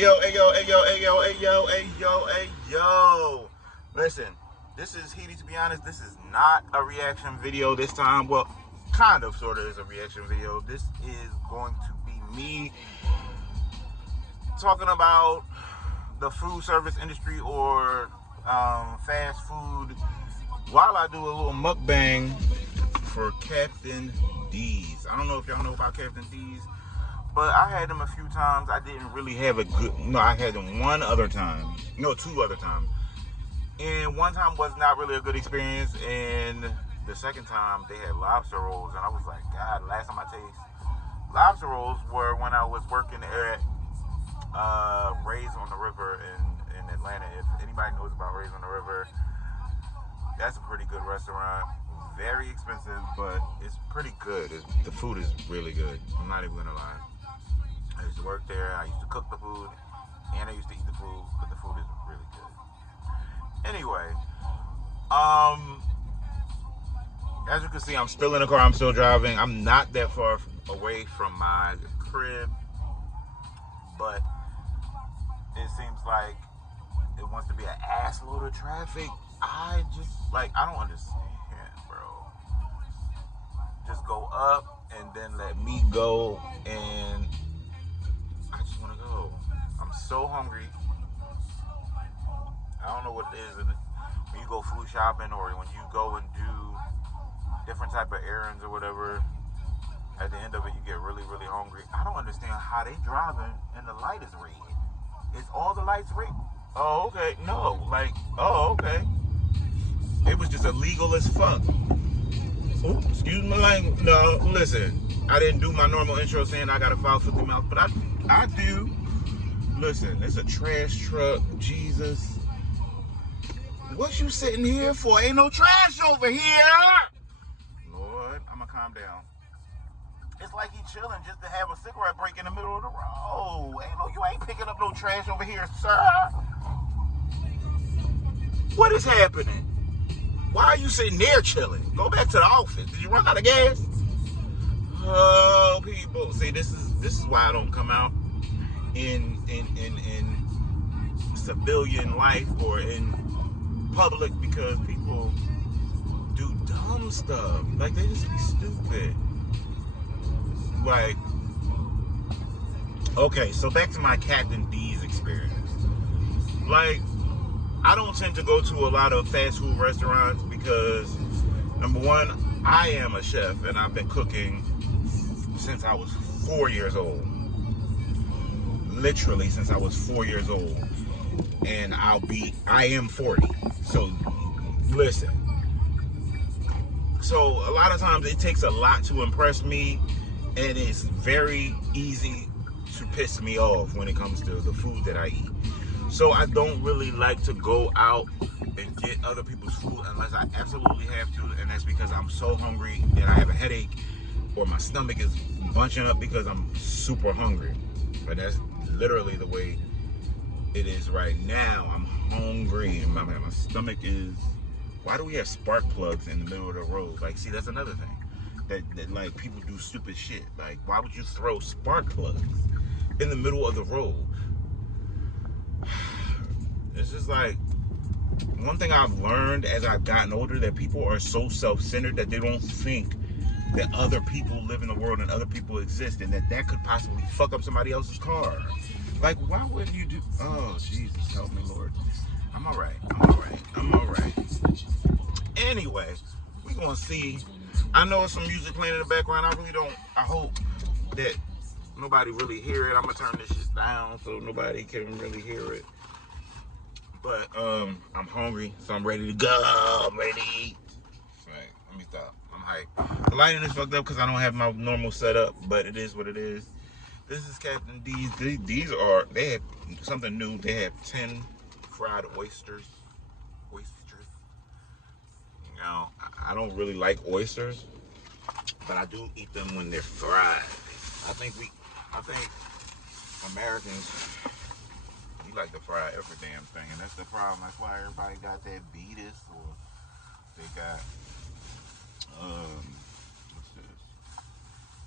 Yo. Listen, this is Heedy. To be honest, this is not a reaction video this time. Well, kind of, sort of is a reaction video. This is going to be me talking about the food service industry or fast food while I do a little mukbang for Captain D's. I don't know if y'all know about Captain D's, but I had them a few times. I didn't really have a good, I had them two other times. And one time was not really a good experience, and the second time they had lobster rolls, and I was like, God, last time I tasted lobster rolls were when I was working at Rays on the River in Atlanta. If anybody knows about Rays on the River, that's a pretty good restaurant. Very expensive, but it's pretty good. The food is really good. I'm not even gonna lie. I used to work there. I used to cook the food, and I used to eat the food. But the food is really good. Anyway, as you can see, I'm still in the car. I'm still driving. I'm not that far away from my crib, but it seems like it wants to be an ass load of traffic. I don't understand, bro. Just go up and then let me go, and I just want to go. I'm so hungry. I don't know what it is when you go food shopping or when you go and do different type of errands or whatever. At the end of it, you get really, really hungry. I don't understand how they driving and the light is red. Is all the lights red? Oh, okay. No, okay. It was just illegal as fuck. Ooh, excuse my language. No, listen. I didn't do my normal intro saying I got a foul 50 mouth, but I do. Listen, it's a trash truck. Jesus. What you sitting here for? Ain't no trash over here. Lord, I'ma calm down. It's like he chilling just to have a cigarette break in the middle of the road. You ain't picking up no trash over here, sir. What is happening? Why are you sitting there chilling? Go back to the office. Did you run out of gas? Oh, people. See, this is why I don't come out in civilian life or in public, because people do dumb stuff. Like, they just be stupid. Like, okay, so back to my Captain D's experience. Like, I don't tend to go to a lot of fast food restaurants because, number one, I am a chef and I've been cooking since I was 4 years old. Literally since I was 4 years old. And I am 40. So, listen. So, a lot of times it takes a lot to impress me, and it's very easy to piss me off when it comes to the food that I eat. So I don't really like to go out and get other people's food unless I absolutely have to, and that's because I'm so hungry and I have a headache or my stomach is bunching up because I'm super hungry. But that's literally the way it is right now. I'm hungry and my stomach is... Why do we have spark plugs in the middle of the road? Like, see, that's another thing. That like, people do stupid shit. Like, why would you throw spark plugs in the middle of the road? It's just like, one thing I've learned as I've gotten older, that people are so self-centered that they don't think that other people live in the world and other people exist, and that could possibly fuck up somebody else's car. Like, why would you do... Oh, Jesus, help me, Lord. I'm all right. Anyway, we're gonna see. I know it's some music playing in the background. I hope that nobody really hear it. I'm gonna turn this shit down so nobody can really hear it. But I'm hungry, so I'm ready to go. I'm ready to eat. Right, let me stop. I'm hyped. The lighting is fucked up because I don't have my normal setup, but it is what it is. This is Captain D's. They have something new. They have 10 fried oysters. You know, I don't really like oysters, but I do eat them when they're fried. I think Americans, we like to fry every damn thing, and that's the problem. That's why everybody got that Beatus, or they got what's this?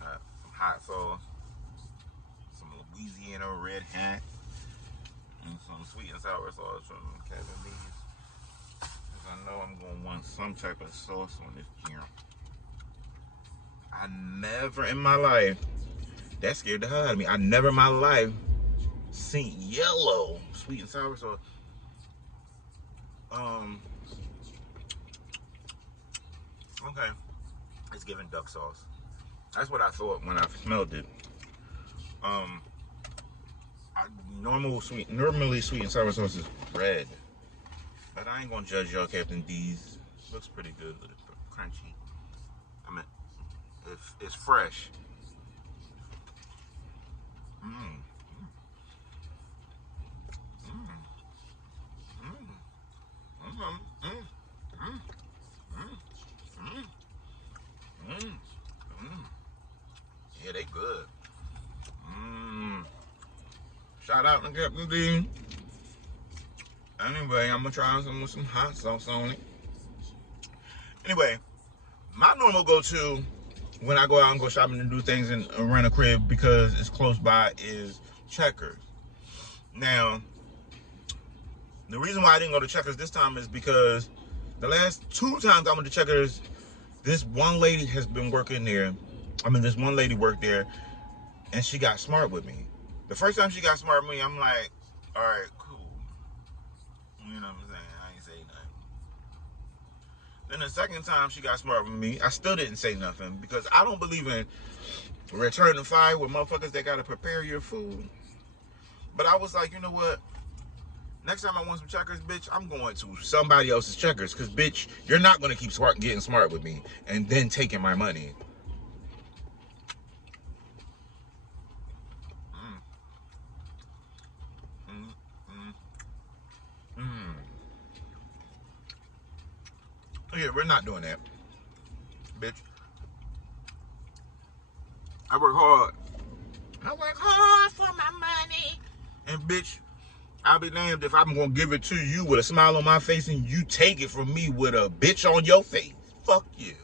Got some hot sauce, some Louisiana red hat. And some sweet and sour sauce from Kevin D's. Because I know I'm going to want some type of sauce on this here. I never in my life, that scared the hell out of me. I never in my life seen yellow sweet and sour sauce. Okay. It's giving duck sauce. That's what I thought when I smelled it. Normally sweet and sour sauce is red. But I ain't gonna judge y'all. Captain D's looks pretty good. It's crunchy. I mean, it's fresh. Mmm. Yeah, they good. Shout out to Captain D. Anyway, I'm gonna try some with some hot sauce on it. Anyway, my normal go-to when I go out and go shopping and do things and rent a crib because it's close by is Checkers. Now, the reason why I didn't go to Checkers this time is because the last 2 times I went to Checkers, this one lady has been working there. This one lady worked there, and she got smart with me. The first time she got smart with me, I'm like, all right, cool. You know what I'm saying? I ain't say nothing. Then the second time she got smart with me, I still didn't say nothing because I don't believe in returning fire with motherfuckers that gotta prepare your food. But I was like, you know what? Next time I want some Checkers, bitch, I'm going to somebody else's Checkers. Because, bitch, you're not going to keep getting smart with me and then taking my money. Yeah, we're not doing that, bitch. I work hard. I work hard for my money. And, bitch, I'll be damned if I'm going to give it to you with a smile on my face and you take it from me with a bitch on your face. Fuck you.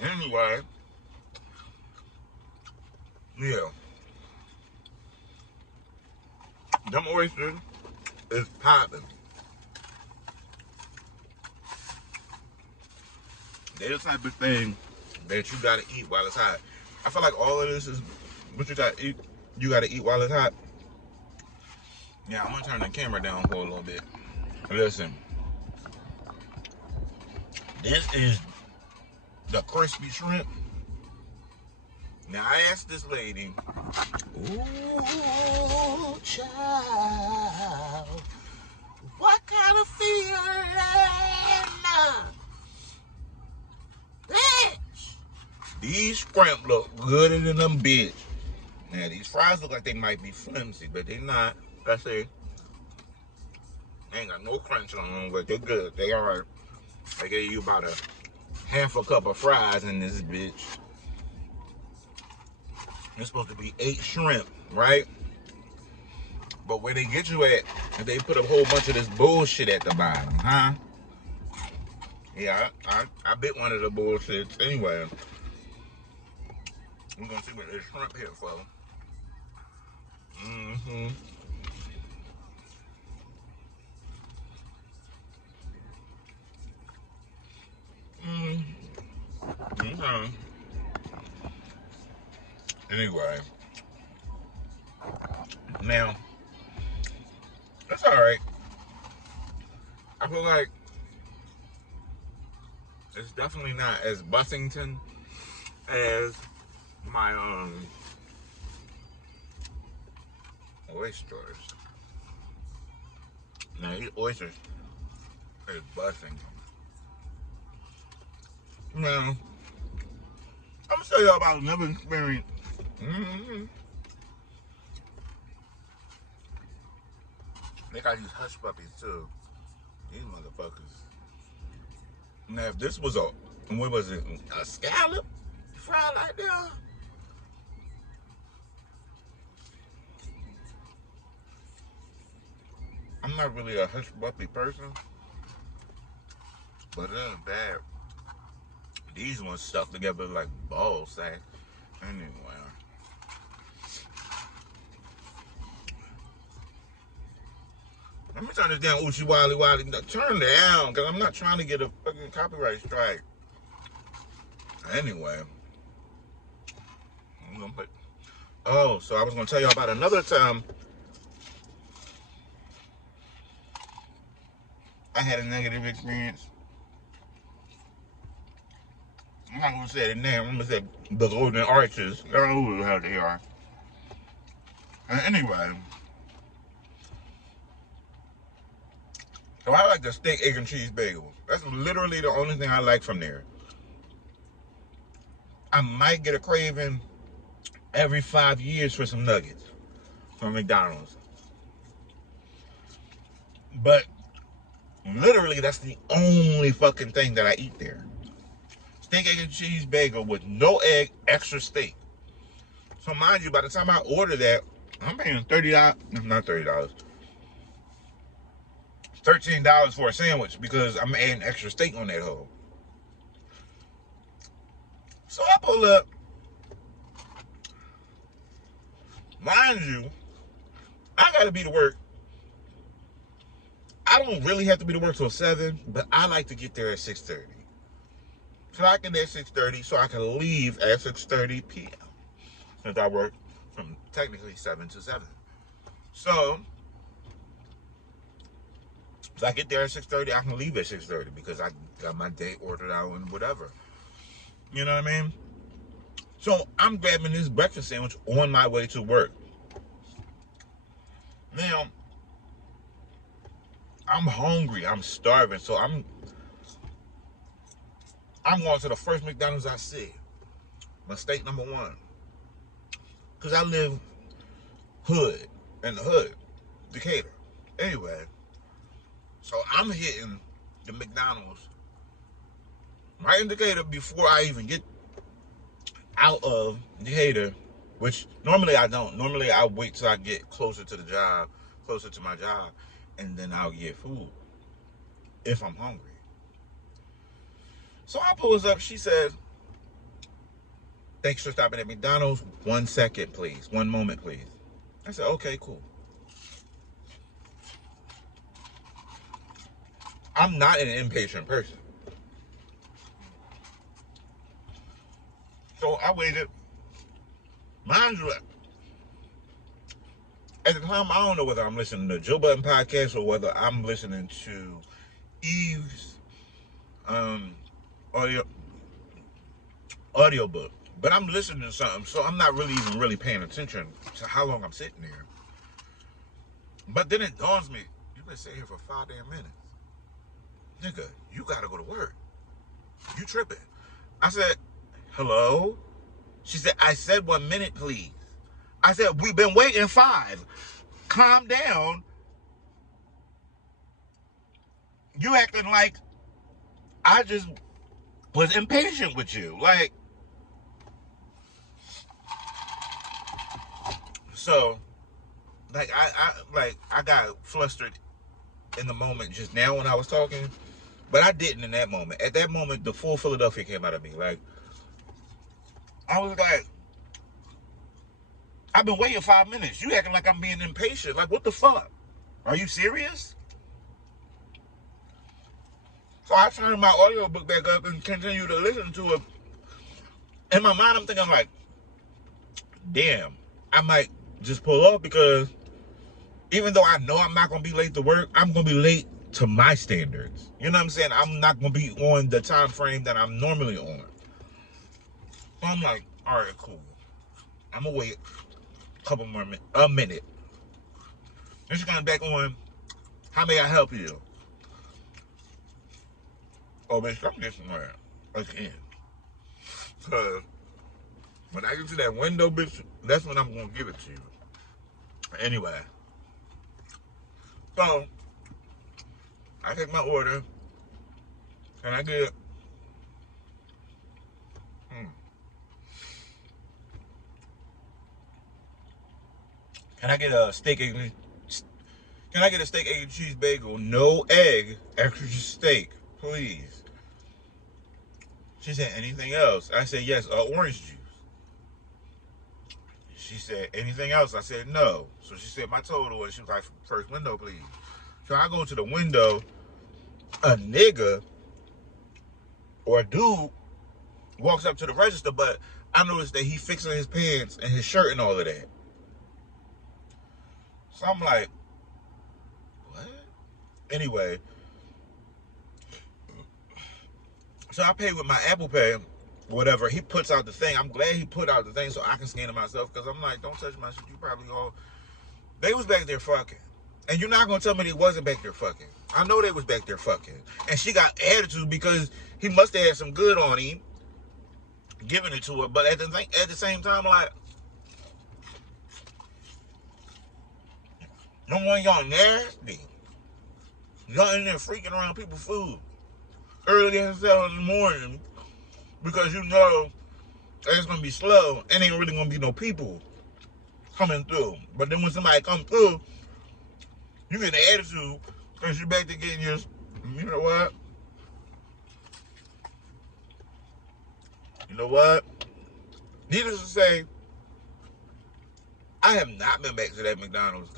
Anyway. Yeah. Them oysters is popping. They're the type of thing that you gotta eat while it's hot. I feel like all of this is what you gotta eat. You gotta eat while it's hot. Yeah, I'm gonna turn the camera down for a little bit. Listen, this is the crispy shrimp. Now I asked this lady, ooh, child, what kind of feeling? Bitch, these shrimp look gooder than them bitch. Now these fries look like they might be flimsy, but they not. I say, they ain't got no crunch on them, but they're good. They alright. They gave you about a half a cup of fries in this bitch. It's supposed to be 8 shrimp, right? But where they get you at, they put a whole bunch of this bullshit at the bottom, huh? Yeah, I bit one of the bullshits. Anyway, we're gonna see what this shrimp here for. Okay. Anyway, now that's all right. I feel like it's definitely not as Bussington as my oysters. Now these oysters is Bussington. Now I'm gonna tell y'all about another experience. They got these hush puppies too. These motherfuckers. Now if this was what was it? A scallop fried like that? I'm not really a hush puppy person, but it ain't bad. These ones stuck together like ball sack. Anyway. Let me turn this down, Uchi Wally Wally. Turn down, because I'm not trying to get a fucking copyright strike. Anyway. I'm gonna put... Oh, so I was going to tell y'all about another time I had a negative experience. I'm not going to say the name. I'm going to say the Golden Arches. I don't know who the hell they are. And anyway... So I like the steak, egg, and cheese bagel. That's literally the only thing I like from there. I might get a craving every 5 years for some nuggets from McDonald's. But literally, that's the only fucking thing that I eat there. Steak, egg, and cheese bagel with no egg, extra steak. So mind you, by the time I order that, I'm paying $30, not $30. $13 for a sandwich because I'm adding extra steak on that hoe. So I pull up. Mind you, I gotta be to work. I don't really have to be to work till 7, but I like to get there at 6:30. So I can at 6:30 so I can leave at 6:30 p.m. Since I work from technically 7 to 7. So if I get there at 6:30, I can leave at 6:30 because I got my day ordered out and whatever. You know what I mean? So I'm grabbing this breakfast sandwich on my way to work. Now, I'm hungry. I'm starving. So I'm going to the first McDonald's I see. Mistake number 1. Because I live hood, in the hood, Decatur. Anyway. So I'm hitting the McDonald's right in Decatur before I even get out of Decatur, which normally I don't. Normally I wait till I get closer to the job, closer to my job, and then I'll get food if I'm hungry. So I pulls up, she says, "Thanks for stopping at McDonald's. 1 second, please. 1 moment, please." I said, "Okay, cool." I'm not an impatient person. So I waited. Mind you, at the time, I don't know whether I'm listening to Joe Budden podcast or whether I'm listening to Eve's audiobook. But I'm listening to something, so I'm not really paying attention to how long I'm sitting there. But then it dawns me, you've been sitting here for 5 damn minutes. Nigga, you gotta go to work. You tripping. I said, "Hello?" She said, "I said 1 minute, please." I said, "We've been waiting 5. Calm down. You acting like I just was impatient with you." Like, so, like, I got flustered in the moment just now when I was talking, but I didn't in that moment. At that moment, the full Philadelphia came out of me. Like, I was like, "I've been waiting 5 minutes. You acting like I'm being impatient. Like, what the fuck? Are you serious?" So I turned my audiobook back up and continued to listen to it. In my mind, I'm thinking like, damn, I might just pull off because even though I know I'm not going to be late to work, I'm going to be late to my standards. You know what I'm saying? I'm not going to be on the time frame that I'm normally on. So I'm like, all right, cool. I'm going to wait a couple more minutes, a minute. Then she comes back on, "How may I help you?" Oh, bitch, I'm getting somewhere again. Because when I get to that window, bitch, that's when I'm going to give it to you. Anyway. So, I take my order. And I get... Can I get a steak, egg, can I get a steak, egg, and cheese bagel? No egg, extra steak, please. She said, "Anything else?" I said, "Yes, orange juice." She said, "Anything else?" I said, "No." So she said my total, and she was like, "First window, please." So I go to the window, a nigga or a dude walks up to the register, but I noticed that he fixing his pants and his shirt and all of that. So I'm like, what? Anyway, so I pay with my Apple Pay, whatever. He puts out the thing. I'm glad he put out the thing so I can scan it myself, because I'm like, don't touch my shit. You probably all... They was back there fucking. And you're not going to tell me they wasn't back there fucking. I know they was back there fucking. And she got attitude because he must have had some good on him, giving it to her. But at the same time, like, no one y'all nasty. Y'all in there freaking around people's food early as hell in the morning because you know it's going to be slow and ain't really going to be no people coming through. But then when somebody come through, you get the attitude because you back there getting your, you know what? You know what? Needless to say, I have not been back to that McDonald's.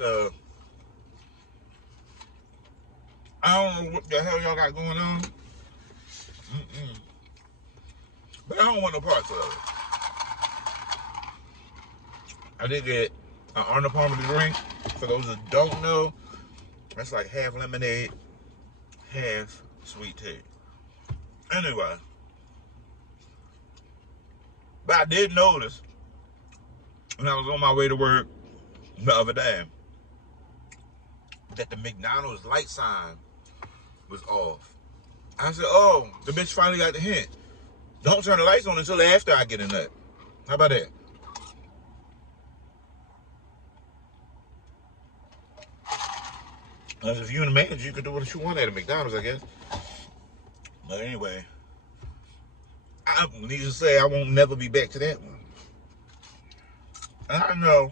I don't know what the hell y'all got going on. But I don't want no parts of it. I did get an Arnold Palmer drink. For those that don't know, that's like half lemonade, half sweet tea. Anyway, but I did notice when I was on my way to work the other day that the McDonald's light sign was off. I said, oh, the bitch finally got the hint. Don't turn the lights on until after I get a nut. How about that? As if you're the manager, you can do what you want at a McDonald's, I guess. But anyway, I need to say I won't never be back to that one. And I know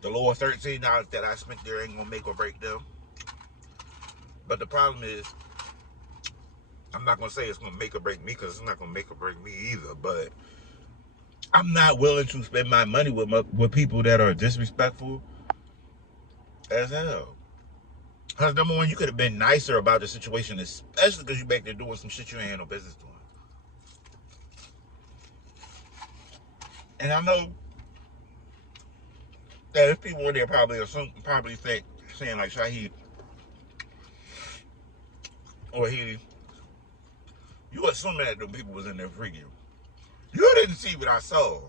the lower $13 that I spent there ain't gonna make or break them. But the problem is, I'm not gonna say it's gonna make or break me, because it's not gonna make or break me either. But I'm not willing to spend my money with people that are disrespectful as hell. Because number one, you could have been nicer about the situation, especially because you back there doing some shit you ain't had no business doing. And I know that if people in there probably think, saying like Shaheed or he, you assuming that the people was in there freaking you. You didn't see what I saw.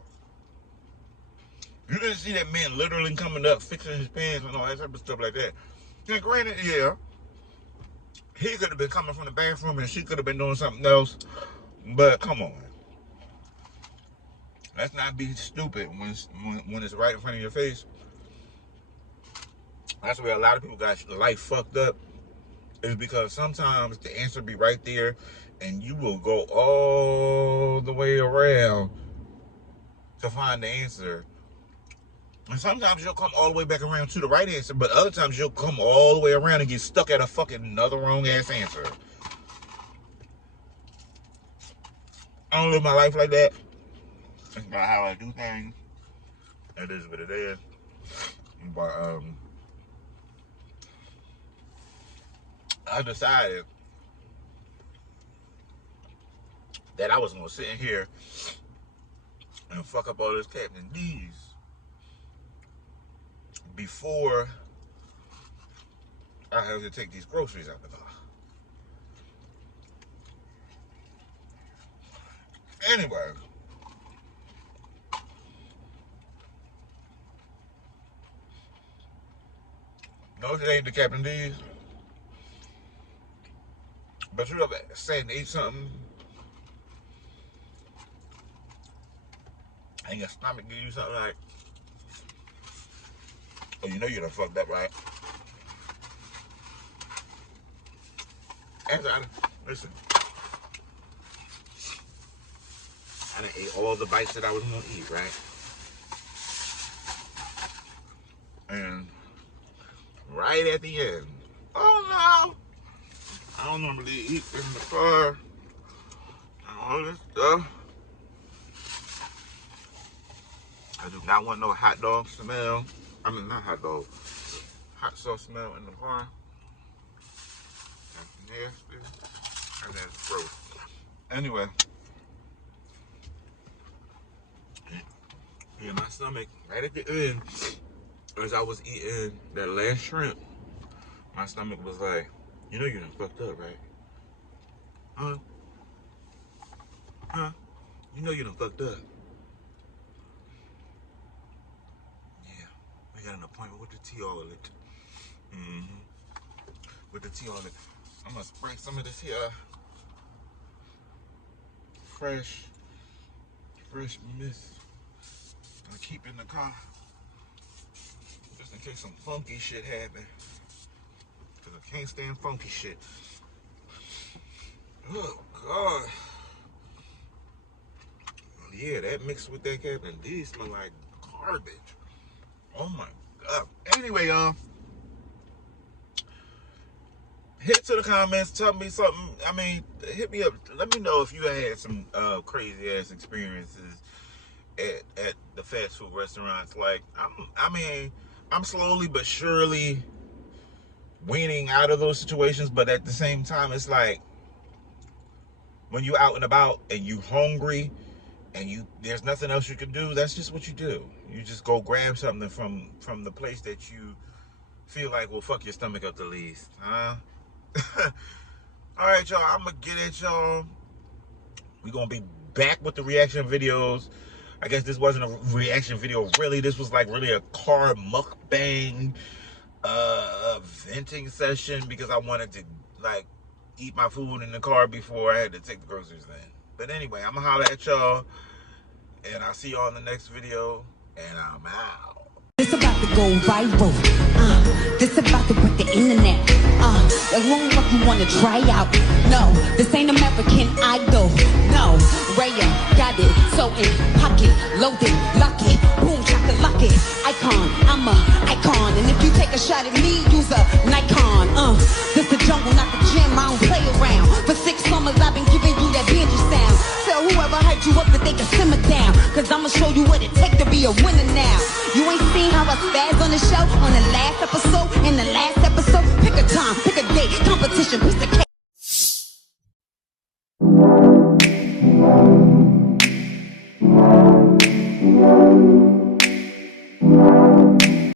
You didn't see that man literally coming up, fixing his pants and all that type of stuff like that. Now, granted, yeah, he could have been coming from the bathroom and she could have been doing something else. But come on, let's not be stupid when it's right in front of your face. That's where a lot of people got life fucked up, is because sometimes the answer be right there and you will go all the way around to find the answer. And sometimes you'll come all the way back around to the right answer, but other times you'll come all the way around and get stuck at a fucking another wrong ass answer. I don't live my life like that. It's about how I do things. It is what it is. But I decided that I was gonna sit in here and fuck up all this Captain D's before I have to take these groceries out the car. Anyway, no, it ain't the Captain D's, but you ever sat and eat something and your stomach give you something like, oh, you know you done fucked up, right? Listen, I done ate all the bites that I was gonna eat, right? And right at the end, oh no, I don't normally eat in the car and all this stuff. I do not want no hot dog smell. I mean, not hot hot sauce smell in the car. That's nasty. And that's gross. Anyway. Yeah, my stomach, right at the end, as I was eating that last shrimp, my stomach was like, you know you done fucked up, right? Huh? Huh? You know you done fucked up. Yeah, we got an appointment with the tea oilet. With the tea oilet. I'm gonna spray some of this here fresh mist. I keep in the car just in case some funky shit happen. Cause I can't stand funky shit. Oh God. Yeah, that mixed with that Captain D smell like garbage. Oh my God. Anyway, hit to the comments, tell me something. I mean, hit me up. Let me know if you had some crazy ass experiences at the fast food restaurants. Like, I'm slowly but surely weaning out of those situations, but at the same time, it's like when you out and about and you hungry and there's nothing else you can do, that's just what you do. You just go grab something from the place that you feel like will fuck your stomach up the least, huh? All right, y'all, I'm gonna get at y'all. We're gonna be back with the reaction videos. I guess this wasn't a reaction video, really. This was like really a car mukbang venting session because I wanted to like eat my food in the car before I had to take the groceries in. But anyway, I'm gonna holler at y'all, and I'll see y'all in the next video, and I'm out. This about to go viral. This about to break the internet. It won't look you wanna try out. No, this ain't American Idol. No, Raya got it, so in pocket, loaded, lock it, boom, chocolate, icon. I'm a icon, and if you take a shot at me, use a Nikon. This the jungle, not the gym. I don't play around. For 6 summers, I've been giving you that banjo sound. Tell whoever hyped you up that they can simmer down, cause I'ma show you what it takes to be a winner now. You ain't seen how I spaz on the show on the last episode. In the last episode, pick a time, pick a date, competition, piece of cake.